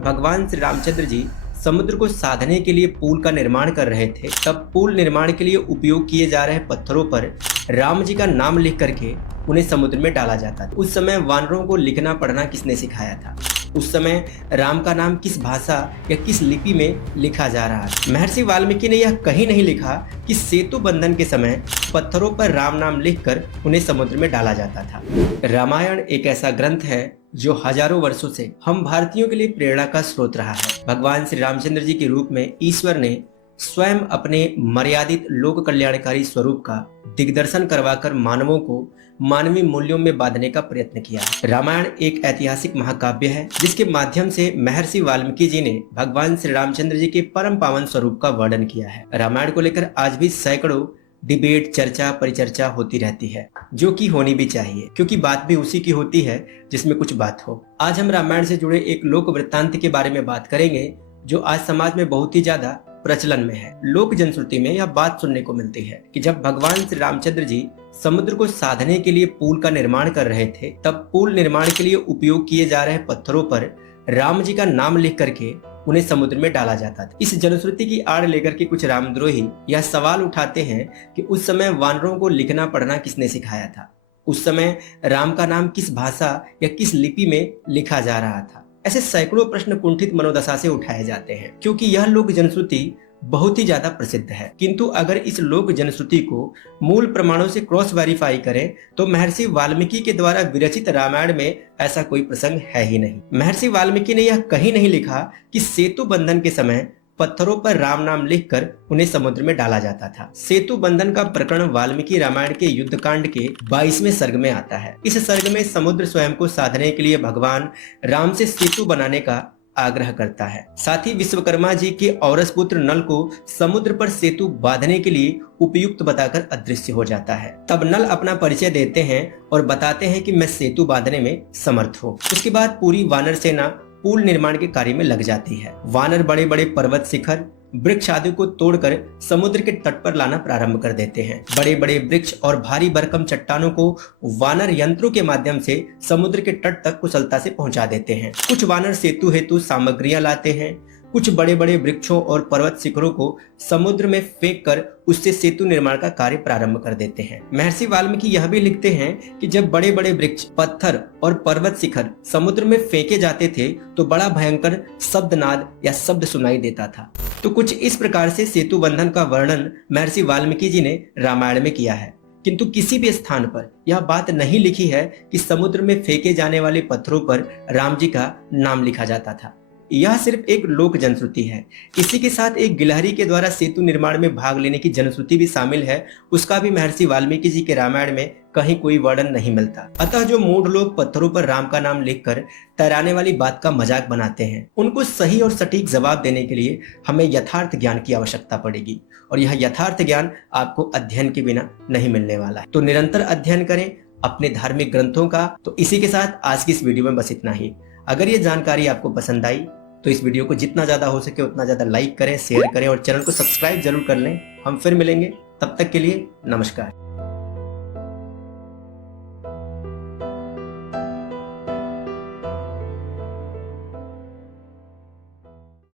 भगवान श्री रामचंद्र जी समुद्र को साधने के लिए पुल का निर्माण कर रहे थे, तब पुल निर्माण के लिए उपयोग किए जा रहे पत्थरों पर राम जी का नाम लिख करके उन्हें समुद्र में डाला जाता था। उस समय वानरों को लिखना पढ़ना किसने सिखाया था? उस समय राम का नाम किस भाषा या किस लिपि में लिखा जा रहा था? महर्षि वाल्मीकि ने यह कहीं नहीं लिखा कि सेतु बंधन के समय पत्थरों पर राम नाम लिखकर उन्हें समुद्र में डाला जाता था। रामायण एक ऐसा ग्रंथ है जो हजारों वर्षों से हम भारतीयों के लिए प्रेरणा का स्रोत रहा है। भगवान श्री रामचंद्र जी के रूप में ईश्वर ने स्वयं अपने मर्यादित लोक कल्याणकारी स्वरूप का दिग्दर्शन करवाकर मानवों को मानवीय मूल्यों में बांधने का प्रयत्न किया। रामायण एक ऐतिहासिक महाकाव्य है जिसके माध्यम से महर्षि वाल्मीकि जी ने भगवान श्री रामचंद्र जी के परम पावन स्वरूप का वर्णन किया है। रामायण को लेकर आज भी सैकड़ों डिबेट, चर्चा, परिचर्चा होती रहती है, जो कि होनी भी चाहिए, क्योंकि बात भी उसी की होती है जिसमें कुछ बात हो। आज हम रामायण से जुड़े एक लोक वृत्तांत के बारे में बात करेंगे जो आज समाज में बहुत ही ज्यादा प्रचलन में है। लोक जनश्रुति में यह बात सुनने को मिलती है कि जब भगवान श्री रामचंद्र जी समुद्र को साधने के लिए पुल का निर्माण कर रहे थे, तब पुल निर्माण के लिए उपयोग किए जा रहे पत्थरों पर राम जी का नाम लिख करके उन्हें समुद्र में डाला जाता था। इस जनश्रुति की आड़ लेकर के कुछ रामद्रोही यह सवाल उठाते हैं कि उस समय वानरों को लिखना पढ़ना किसने सिखाया था? उस समय राम का नाम किस भाषा या किस लिपि में लिखा जा रहा था? ऐसे सैकड़ों प्रश्न कुंठित मनोदशा से उठाए जाते हैं, क्योंकि यह लोक जनश्रुति बहुत ही ज्यादा प्रसिद्ध है। किंतु अगर इस लोक जनश्रुति को मूल प्रमाणों से क्रॉस वेरीफाई करें तो महर्षि वाल्मीकि के द्वारा विरचित रामायण में ऐसा कोई प्रसंग है ही नहीं। महर्षि वाल्मीकि ने यह कहीं नहीं लिखा कि सेतु बंधन के समय पत्थरों पर राम नाम लिखकर उन्हें समुद्र में डाला जाता था। सेतु बंधन का प्रकरण वाल्मीकि रामायण के युद्धकांड के 22वें सर्ग में आता है। इस सर्ग में समुद्र स्वयं को साधने के लिए भगवान राम से सेतु बनाने का आग्रह करता है। साथ ही विश्वकर्मा जी के औरस पुत्र नल को समुद्र पर सेतु बांधने के लिए उपयुक्त बताकर अदृश्य हो जाता है। तब नल अपना परिचय देते हैं और बताते हैं कि मैं सेतु बांधने में समर्थ हूँ। उसके बाद पूरी वानर सेना पुल निर्माण के कार्य में लग जाती है। वानर बड़े बड़े पर्वत, शिखर, वृक्ष आदि को तोड़कर समुद्र के तट पर लाना प्रारंभ कर देते हैं। बड़े बड़े वृक्ष और भारी भरकम चट्टानों को वानर यंत्रों के माध्यम से समुद्र के तट तक कुशलता से पहुंचा देते हैं। कुछ वानर सेतु हेतु सामग्रियां लाते हैं, कुछ बड़े बड़े वृक्षों और पर्वत शिखरों को समुद्र में फेंक कर उससे सेतु निर्माण का कार्य प्रारंभ कर देते हैं। महर्षि वाल्मीकि यह भी लिखते हैं कि जब बड़े बड़े वृक्ष, पत्थर और पर्वत शिखर समुद्र में फेंके जाते थे तो बड़ा भयंकर शब्दनाद या शब्द सुनाई देता था। तो कुछ इस प्रकार से सेतु बंधन का वर्णन महर्षि वाल्मीकि जी ने रामायण में किया है। किंतु किसी भी स्थान पर यह बात नहीं लिखी है कि समुद्र में फेंके जाने वाले पत्थरों पर राम जी का नाम लिखा जाता था। यह सिर्फ एक लोक जनश्रुति है। इसी के साथ एक गिलहरी के द्वारा सेतु निर्माण में भाग लेने की जनश्रुति भी शामिल है। उसका भी महर्षि वाल्मीकि जी के रामायण में कहीं कोई वर्णन नहीं मिलता। अतः जो मूढ़ लोग पत्थरों पर राम का नाम लिखकर तैराने वाली बात का मजाक बनाते हैं, उनको सही और सटीक जवाब देने के लिए हमें यथार्थ ज्ञान की आवश्यकता पड़ेगी, और यह यथार्थ ज्ञान आपको अध्ययन के बिना नहीं मिलने वाला है। तो निरंतर अध्ययन करें अपने धार्मिक ग्रंथों का। तो इसी के साथ आज की इस वीडियो में बस इतना ही। अगर ये जानकारी आपको पसंद आई तो इस वीडियो को जितना ज्यादा हो सके उतना ज्यादा लाइक करें, शेयर करें और चैनल को सब्सक्राइब जरूर कर लें। हम फिर मिलेंगे, तब तक के लिए नमस्कार।